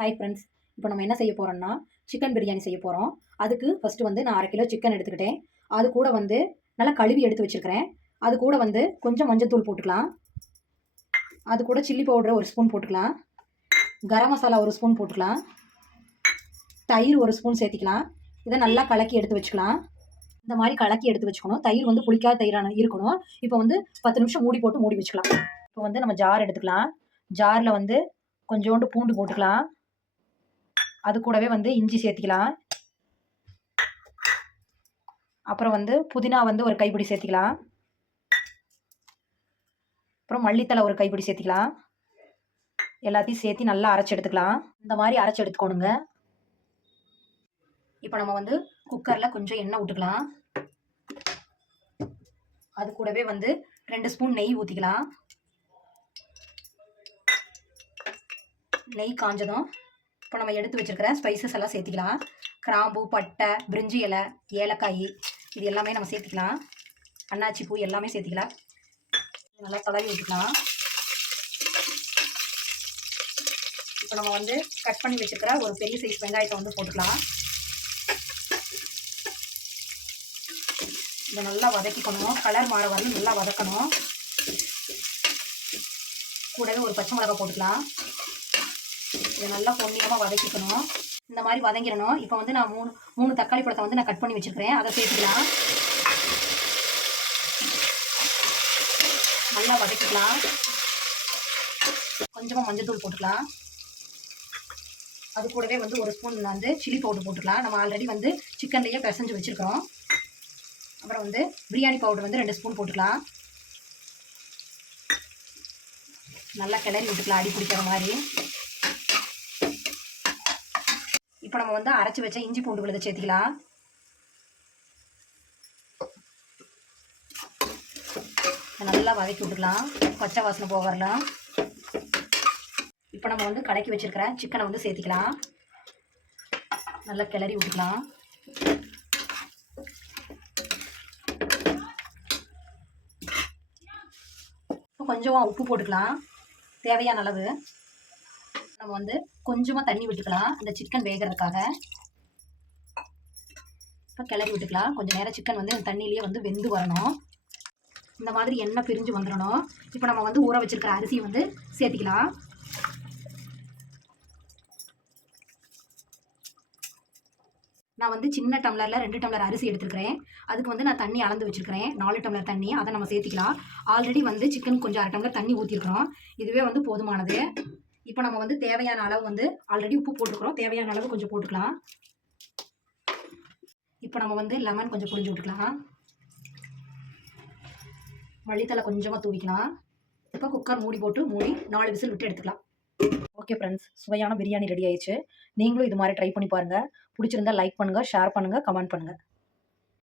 Hi friends. இப்போ நம்ம என்ன செய்ய போகிறோம்னா சிக்கன் பிரியாணி செய்ய போகிறோம். அதுக்கு ஃபஸ்ட்டு வந்து நான் 1/2 கிலோ சிக்கன் எடுத்துக்கிட்டேன். அது கூட வந்து நல்லா கழுவி எடுத்து வச்சுருக்கிறேன். அது கூட வந்து கொஞ்சம் மஞ்சத்தூள் போட்டுக்கலாம். அது கூட சில்லி பவுடர் 1 ஸ்பூன் போட்டுக்கலாம். கரம் மசாலா 1 ஸ்பூன் போட்டுக்கலாம். தயிர் 1 ஸ்பூன் சேர்த்திக்கலாம். இதை நல்லா கலக்கி எடுத்து வச்சுக்கலாம். இந்த மாதிரி கலக்கி எடுத்து வச்சுக்கணும். தயிர் வந்து புளிக்காத தயிரான இருக்கணும். இப்போ வந்து 10 நிமிஷம் மூடி போட்டு மூடி வச்சுக்கலாம். இப்போ வந்து நம்ம ஜார் எடுத்துக்கலாம். ஜாரில் வந்து கொஞ்சோண்டு பூண்டு போட்டுக்கலாம். அது கூடவே வந்து இஞ்சி சேர்த்திக்கலாம். அப்புறம் வந்து புதினா வந்து 1 கைப்பிடி சேர்த்திக்கலாம். அப்புறம் மல்லித்தலை 1 கைப்பிடி சேர்த்திக்கலாம். எல்லாத்தையும் சேர்த்து நல்லா அரைச்சி எடுத்துக்கலாம். இந்த மாதிரி அரைச்சி எடுத்துக்கணுங்க. இப்போ நம்ம வந்து குக்கரில் கொஞ்சம் எண்ணெய் விட்டுக்கலாம். அது கூடவே வந்து 2 ஸ்பூன் நெய் ஊற்றிக்கலாம். நெய் காஞ்சதும் இப்போ நம்ம எடுத்து வச்சுருக்கிற ஸ்பைசஸ் எல்லாம் சேர்த்திக்கலாம். கிராம்பு, பட்டை, பிரிஞ்சி இலை, ஏலக்காய் இது எல்லாமே நம்ம சேர்த்திக்கலாம். அன்னாச்சி பூ எல்லாமே சேர்த்திக்கலாம். நல்லா தடவி விட்டுக்கலாம். இப்போ நம்ம வந்து கட் பண்ணி வச்சுருக்கிற ஒரு பெரிய சைஸ் வெங்காயத்தை வந்து போட்டுக்கலாம். இதை நல்லா வதக்கிக்கணும். கலர் மாற வரணும், நல்லா வதக்கணும். கூடவே ஒரு பச்சை மிளகாய் போட்டுக்கலாம். இதை நல்லா பொன்னியமாக வதக்கிக்கணும். இந்த மாதிரி வதங்கிடணும். இப்போ வந்து நான் மூணு தக்காளி பழத்தை வந்து நான் கட் பண்ணி வச்சுருக்கிறேன். அதை சேர்த்துக்கலாம். நல்லா வதக்கிக்கலாம். கொஞ்சமாக மஞ்சத்தூள் போட்டுக்கலாம். அது கூடவே வந்து 1 ஸ்பூன் வந்து சில்லி பவுடர் போட்டுக்கலாம். நம்ம ஆல்ரெடி வந்து சிக்கன்லேயே பிசைஞ்சு வச்சுருக்கிறோம். அப்புறம் வந்து பிரியாணி பவுடர் வந்து 2 ஸ்பூன் போட்டுக்கலாம். நல்லா கிளறி விட்டுக்கலாம், அடி பிடிக்கிற மாதிரி. இப்போ நம்ம வந்து அரைச்சி வச்ச இஞ்சி பூண்டு விழுதை சேர்த்திக்கலாம். நல்லா வதக்கி விட்டுக்கலாம், பச்சை வாசனை போக வரலாம். இப்போ நம்ம வந்து கலக்கி வச்சிருக்கிற சிக்கனை வந்து சேர்த்திக்கலாம். நல்லா கிளறி விட்டுக்கலாம். கொஞ்சமாக உப்பு போட்டுக்கலாம், தேவையான அளவு. நம்ம வந்து கொஞ்சமாக தண்ணி விட்டுக்கலாம், இந்த சிக்கன் வேகிறதுக்காக. இப்போ கிளறி விட்டுக்கலாம். கொஞ்சம் நேரம் சிக்கன் வந்து தண்ணியிலேயே வந்து வெந்து வரணும். இந்த மாதிரி எண்ணெய் பிரிஞ்சு வந்துடணும். இப்போ நம்ம வந்து ஊற வச்சிருக்கிற அரிசியை வந்து சேர்த்திக்கலாம். நான் வந்து சின்ன டம்ளரில் 2 டம்ளர் அரிசி எடுத்துருக்கிறேன். அதுக்கு வந்து நான் தண்ணி அளந்து வச்சுருக்கிறேன், 4 டம்ளர் தண்ணி. அதை நம்ம சேர்த்திக்கலாம். ஆல்ரெடி வந்து சிக்கன் கொஞ்சம் 1/2 டம்ளர் தண்ணி ஊற்றிருக்கிறோம். இதுவே வந்து போதுமானது. இப்போ நம்ம வந்து தேவையான அளவு வந்து ஆல்ரெடி உப்பு போட்டுக்கிறோம். தேவையான அளவு கொஞ்சம் போட்டுக்கலாம். இப்போ நம்ம வந்து லெமன் கொஞ்சம் புழிஞ்சு விட்டுக்கலாம். மல்லித்தலை கொஞ்சமாக தூவிக்கலாம். இப்போ குக்கர் மூடி போட்டு 4 விசில் விட்டு எடுத்துக்கலாம். ஓகே ஃப்ரெண்ட்ஸ், சுவையான பிரியாணி ரெடி ஆயிடுச்சு. நீங்களும் இது மாதிரி ட்ரை பண்ணி பாருங்கள். பிடிச்சிருந்தா லைக் பண்ணுங்கள், ஷேர் பண்ணுங்கள், கமெண்ட் பண்ணுங்கள்.